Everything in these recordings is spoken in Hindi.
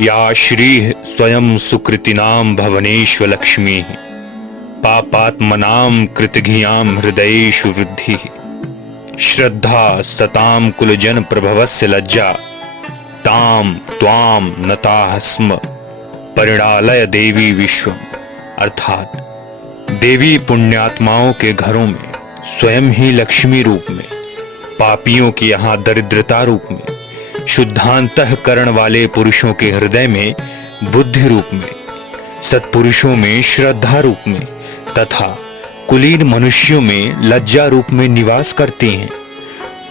या श्रीः स्वयं सुकृतिनां भवनेष्वलक्ष्मीः पापात्मनां कृतघ्यां हृदयेषु वृद्धिः श्रद्धा सतां कुलजन प्रभवस्य लज्जा ताम त्वाम नताः स्म परिणालय देवी विश्वम। अर्थात देवी पुण्यात्माओं के घरों में स्वयं ही लक्ष्मी रूप में, पापियों के यहाँ दरिद्रता रूप में, शुद्धांतःकरण वाले पुरुषों के हृदय में बुद्धि रूप में, सत्पुरुषों में श्रद्धा रूप में तथा कुलीन मनुष्यों में लज्जा रूप में निवास करती हैं।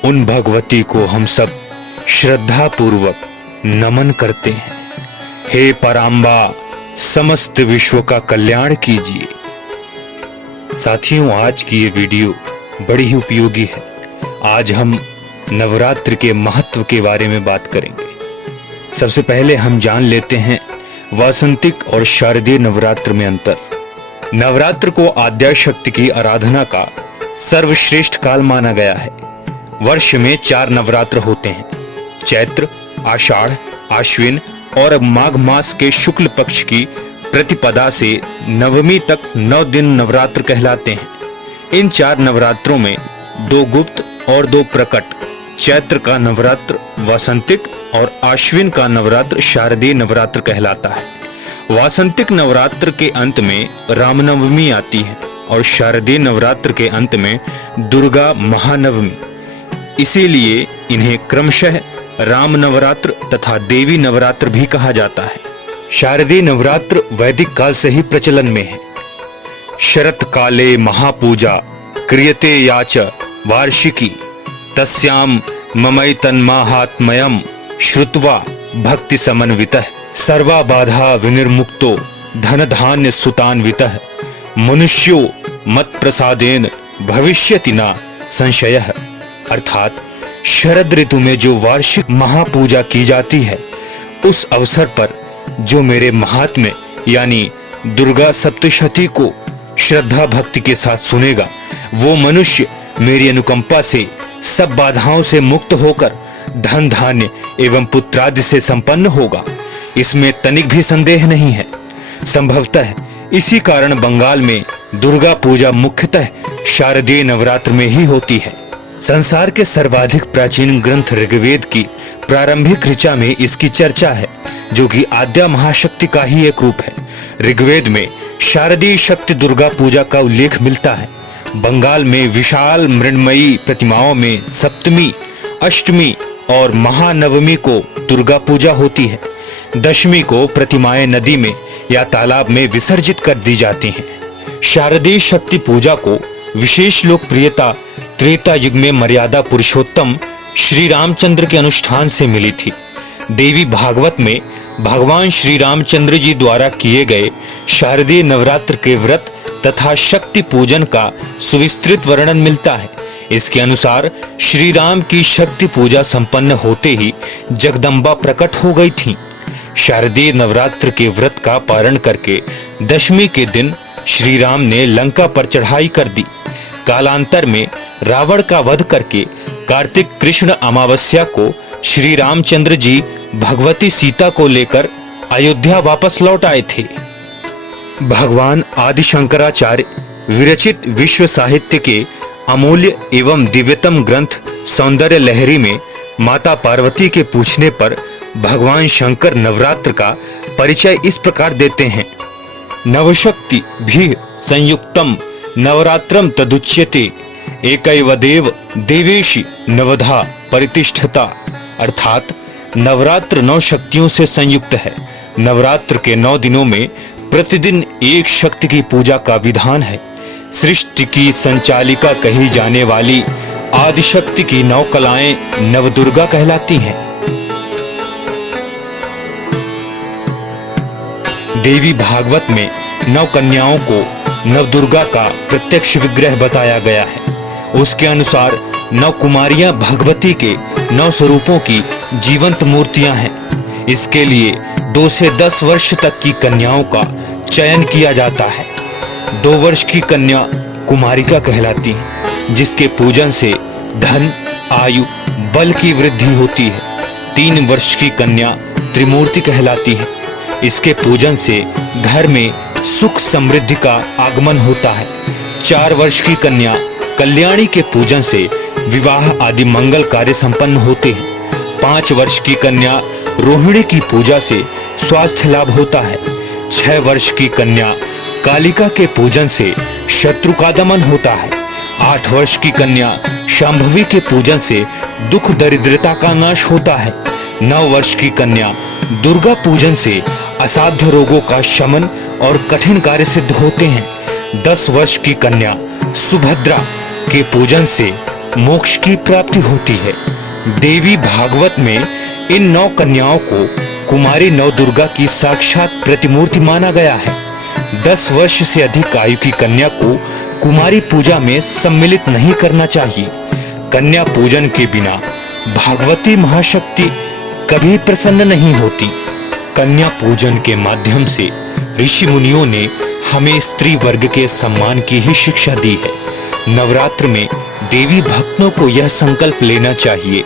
उन भगवती को हम सब श्रद्धा पूर्वक नमन करते हैं। हे पराम्बा, समस्त विश्व का कल्याण कीजिए। साथियों, आज की ये वीडियो बड़ी ही उपयोगी है। आज हम नवरात्र के महत्व के बारे में बात करेंगे। सबसे पहले हम जान लेते हैं वासंतिक और शारदीय नवरात्र में अंतर। नवरात्र को आद्या शक्ति की आराधना का सर्वश्रेष्ठ काल माना गया है। वर्ष में 4 नवरात्र होते हैं। चैत्र, आषाढ़, आश्विन और माघ मास के शुक्ल पक्ष की प्रतिपदा से नवमी तक 9 दिन नवरात्र कहलाते हैं। इन 4 नवरात्रों में 2 गुप्त और 2 प्रकट, चैत्र का नवरात्र वासंतिक और आश्विन का नवरात्र शारदीय नवरात्र कहलाता है। वासंतिक नवरात्र के अंत में रामनवमी आती है और शारदीय नवरात्र के अंत में दुर्गा महानवमी। इसीलिए इन्हें क्रमशः राम नवरात्र तथा देवी नवरात्र भी कहा जाता है। शारदीय नवरात्र वैदिक काल से ही प्रचलन में है। शरत काले महापूजा क्रियते याच वार्षिकी तस्याम ममैतन्माहात्म्यं श्रुत्वा भक्ति समन्वितः सर्वा बाधा विनिर्मुक्तो धन धान्य सुतान्वितः मनुष्यो मत प्रसादेन भविष्यति न संशयः। अर्थात शरद ऋतु में जो वार्षिक महापूजा की जाती है, उस अवसर पर जो मेरे महात्म्य यानी दुर्गा सप्तशती को श्रद्धा भक्ति के साथ सुनेगा, वो मनुष्य मेरी अनुकंपा से सब बाधाओं से मुक्त होकर धन धान्य एवं पुत्रादि से संपन्न होगा। इसमें तनिक भी संदेह नहीं है। संभवतः इसी कारण बंगाल में दुर्गा पूजा मुख्यतः शारदीय नवरात्र में ही होती है। संसार के सर्वाधिक प्राचीन ग्रंथ ऋग्वेद की प्रारंभिक ऋचा में इसकी चर्चा है, जो कि आद्या महाशक्ति का ही एक रूप है। ऋग्वेद में शारदीय शक्ति दुर्गा पूजा का उल्लेख मिलता है। बंगाल में विशाल मृण्मयी प्रतिमाओं में सप्तमी, अष्टमी और महानवमी को दुर्गा पूजा होती है। दशमी को प्रतिमाएं नदी में या तालाब में विसर्जित कर दी जाती हैं। शारदीय शक्ति पूजा को विशेष लोकप्रियता त्रेता युग में मर्यादा पुरुषोत्तम श्री रामचंद्र के अनुष्ठान से मिली थी। देवी भागवत में भगवान श्री रामचंद्र जी द्वारा किए गए शारदीय नवरात्र के व्रत तथा शक्ति पूजन का सुविस्तृत वर्णन मिलता है। इसके अनुसार श्री राम की शक्ति पूजा संपन्न होते ही जगदम्बा प्रकट हो गई थीं। शारदीय नवरात्र के व्रत का पारण करके दशमी के दिन श्री राम ने लंका पर चढ़ाई कर दी। कालांतर में रावण का वध करके कार्तिक कृष्ण अमावस्या को श्री रामचंद्र जी भगवती सीता को लेकर अयोध्या वापस लौट आए थे। भगवान आदि शंकराचार्य विरचित विश्व साहित्य के अमूल्य एवं दिव्यतम ग्रंथ सौंदर्य लहरी में माता पार्वती के पूछने पर भगवान शंकर नवरात्र का परिचय इस प्रकार देते हैं। नवशक्ति भी संयुक्तम नवरात्रम तदुच्यते एकैव देव देवेशी नवधा परितिष्ठता। अर्थात नवरात्र 9 शक्तियों से संयुक्त है। नवरात्र के 9 दिनों में प्रतिदिन एक शक्ति की पूजा का विधान है। सृष्टि की संचालिका कही जाने वाली आदिशक्ति की 9 कलाएं नवदुर्गा कहलाती हैं। देवी भागवत में 9 कन्याओं को नवदुर्गा का प्रत्यक्ष विग्रह बताया गया है। उसके अनुसार 9 कुमारियां भगवती के 9 स्वरूपों की जीवंत मूर्तियां हैं। इसके लिए 2 से 10 वर्ष तक की कन्याओं का चयन किया जाता है। 2 वर्ष की कन्या कुमारिका कहलाती है, जिसके पूजन से धन, आयु, बल की वृद्धि होती है। 3 वर्ष की कन्या त्रिमूर्ति कहलाती है। इसके पूजन से घर में सुख समृद्धि का आगमन होता है। 4 वर्ष की कन्या कल्याणी के पूजन से विवाह आदि मंगल कार्य संपन्न होते हैं। 5 वर्ष की कन्या रोहिणी की पूजा से स्वास्थ्य लाभ होता है। 6 वर्ष की कन्या कालिका के पूजन से शत्रु का दमन होता है। 8 वर्ष की कन्या शांभवी के पूजन से दुख दरिद्रता का नाश होता है। 9 वर्ष की कन्या दुर्गा पूजन से असाध्य रोगों का शमन और कठिन कार्य सिद्ध होते हैं। 10 वर्ष की कन्या सुभद्रा के पूजन से मोक्ष की प्राप्ति होती है। देवी भागवत में इन 9 कन्याओं को कुमारी नव दुर्गा की साक्षात प्रतिमूर्ति माना गया है। 10 वर्ष से अधिक आयु की कन्या को कुमारी पूजा में सम्मिलित नहीं करना चाहिए। कन्या पूजन के बिना भागवती महाशक्ति कभी प्रसन्न नहीं होती। कन्या पूजन के माध्यम से ऋषि मुनियों ने हमें स्त्री वर्ग के सम्मान की ही शिक्षा दी है। नवरात्र में देवी भक्तों को यह संकल्प लेना चाहिए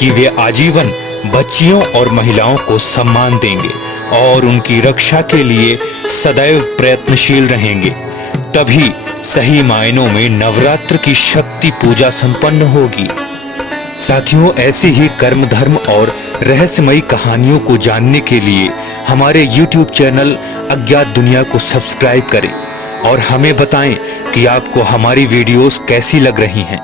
कि वे आजीवन बच्चियों और महिलाओं को सम्मान देंगे और उनकी रक्षा के लिए सदैव प्रयत्नशील रहेंगे। तभी सही मायनों में नवरात्र की शक्ति पूजा संपन्न होगी। साथियों, ऐसी ही कर्म धर्म और रहस्यमयी कहानियों को जानने के लिए हमारे YouTube चैनल अज्ञात दुनिया को सब्सक्राइब करें और हमें बताएं कि आपको हमारी वीडियोस कैसी लग रही हैं।